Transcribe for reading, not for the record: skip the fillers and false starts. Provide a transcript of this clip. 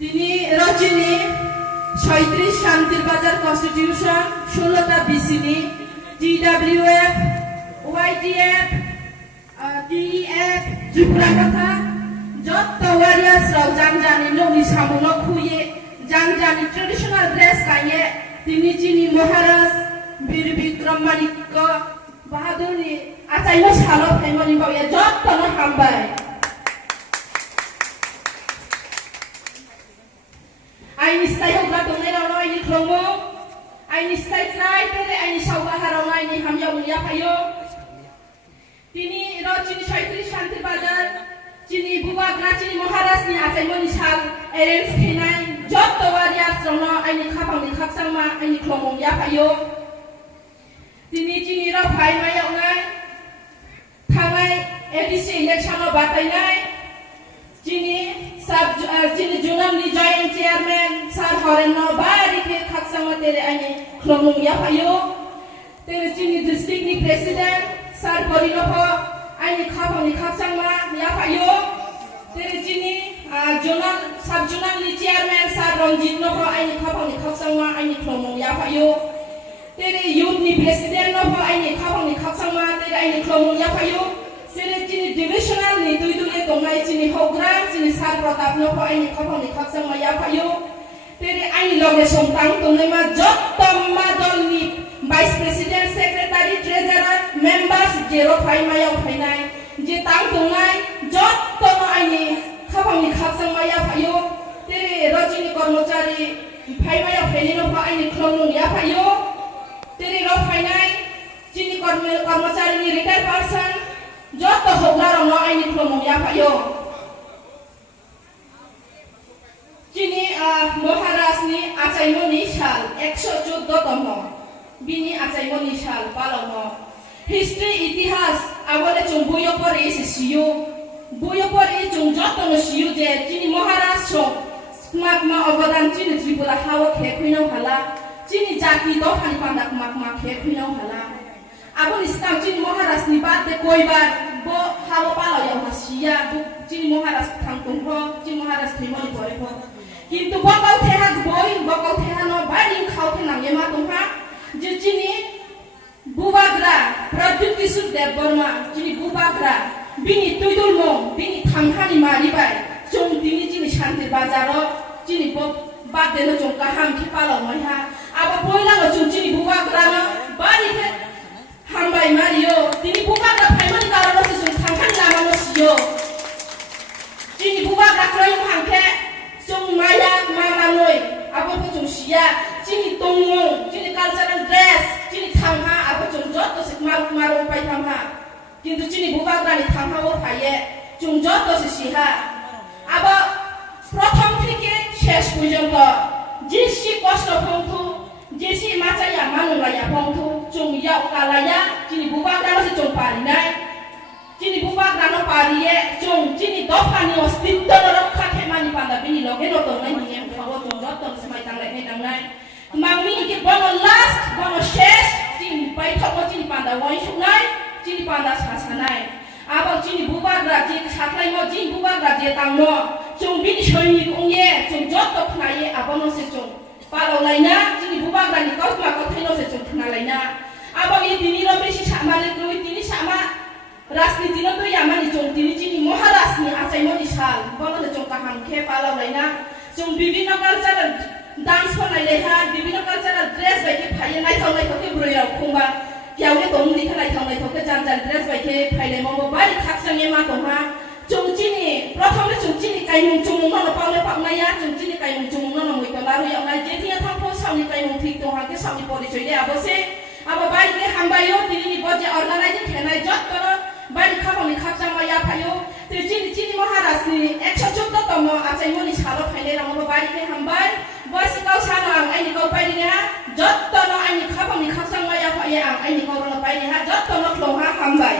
তিনি রচিনি 37 শান্তির বাজার কনস্টিটিউশন 16টা বিসিনি টিডব্লিউএফ ওয়াইটিএফ টিইএফ ত্রিপুরা কথা যত ওয়ারিয়ার্স রাও জাংজানি লংনি সামুনো খুয়ে জাংজানি ট্রেডিশনাল ড্রেস গায়ে তিনি চিনি মহারাজ বীর বিক্রম মানিক্য বাহাদুরনি আচাইনো সালো ফেমনি বাউয়া যতনো হামবাই আইনি স্থায়ী হোক দংনাই রাও আইনি খ্লংমো আইনি স্থায়ী ট্রাই তেরে আইনি সাউবা হারাও আইনি হাময়াও নিয়া ফাইও তিনি রচিনি 37 শান্তির বাজার চিনি বুবাগ্রা চিনি মহারাজনি আচাইমনি সাল এরেঞ্জ খেনাই যত ওয়ারিয়ার্স রাও আইনি খাপাংনি খাপসাংমা আইনি খ্লংমো নিয়া ফাইও তিনি চিনি রাও ফাই মায়াও নাই থানাই এডিসি ইলেকশনও বাতাইনাই চিনি চিনি জুনামনি জয়েন্ট চেয়ারম্যান সার হরেন বারিকে খাকসাংমা তেরে আইনি খ্লংমো নিয়া ফাইও তেরে চিনি ডিস্ট্রিক্ট ni প্রেসিডেন্ট সার পরিনহ আইনি খাপাংনি খাপসাংমা নিয়া ফাইও তেরে চিনি জোনাল সাব জোনালনি চেয়ারম্যান সার রঞ্জিত নহ আইনি খাপাংনি খাপসাংমা আইনি খ্লংমো নিয়া ফাইও তেরে ইউথ ni প্রেসিডেন্ট নহ আইনি খাপাংনি খাপসাংমা তেরে আইনি খ্লংমো নিয়া ফাইও সেরে চিনি ডিভিশনাল ni দুইদুলে দংনাই চিনি হগ্রা চিনি সার প্রতাপ নহ আইনি খাপাংনি খাপসাংমা ইয়া ফাইও তেরে আইনি লগে সমতাং দংনাইমা যতমা দলনি vice president secretary treasurer members জেরো ফাইমায়াও ফাইনাই যে তাং দংনাই যতমা আইনি খাপাংনি খাপসাংমা ইয়া ফাইও তেরে রচিনি কর্মচারী ফাইমায়াও ফাইনি নহ আইনি খ্লংমো ইয়া ফাইও তেরে র ফাইনাই চিনি কর্মচারী রিটায়ার্ড পারসন যত হগ্রা রাও আইনি খ্লংমো ইয়া ফাইও চিনি মহারাজনি আচাইমনি সাল 114তম বিনি আচাইমনি সাল পালন হিস্ট্রি ইতিহাস আগলে চুং বইও পরে এসে সিও বইও পরে চুং যতনো সিও যে চিনি মহারাজ সং মাকমা অবদান চিনি ত্রিপুরা হাও খেখুইনাও হালা চিনি জাতি দফানি পান্ডাক মাকমা খেখুইনাও হালা আবন ইসলাম চিনি মহারাজনি বাদে কইবার bo hawo palo ya masia bu chini moharas thangtung ho chini moharas thimoni pore ho kintu bokau theha boi bokau theha no baring khau thenam yema tongha je chini bubagra pradyut kisud dev burma chini bubagra bini tuidul mo bini thamkhani mari bai chong tini chini shantir bazaro chini bo bade no chong kaham ki palo moi ha aba poila no chong chini bubagra no bari the hambai mario tini bubagra phaimani karono se chong thamkhani lama no siyo chini bubagra kroy hangkhe chong maya mama noi abo ko chong sia chini tongmo chini cultural dress chini thamha abo chong jotto se maru pai thamha kintu chini bubagra ni thamha o phaye chong jotto se siha abo prothom theke shesh porjonto jesi kosto phongthu jesi machaya manulaya phongthu chong yau kalaya chini bubagra se chong parinai chini bubagra no pariye chong chini dofani ostitto no rakha khemani panda bini loge no tongnai ni em khawo chong jotto semai tanglai nei tangnai mangmi ki bono last bono shesh chini pai thokmo chini panda wai sunai chini panda sasanai abo chini bubagra je saklai mo jin bubagra je tangmo chong bini soini ongye chong jotto khnai abono se chong palo laina chini bubagra ni kautma kauthaino se chong khna laina abo ye tini ro beshi samale groi tini sama রাজনীতি no to yamani chong tini chini moharas ni achaimoni sal bono de chong kaham khe palo laina chong bibino cultural dance phonai leha bibino cultural dress bai ke phaye nai thoke broya khumba kyauge tongni khalai thoke jan dress bai ke phaile mo bari khaksange ma tongha chong chini prothome chong chini kaimung chong no paule paknaya chong chini kaimung chong no moi tolaru ya ngai je thia thangpo sauni kaimung thik tongha ke sauni porichoi de abose abo bari ke hambayo tini ni boje organizing khenai jotto bari khapangni khapsangma ya phayo te chini moharas ni 114তম achaimoni salo phaile ramo bari ke hambai bosi kau sanang aini kau paini ha jotto no aini khapangni khapsangma ya phaye ang aini kau no paini ha jotto no khlo ha hambai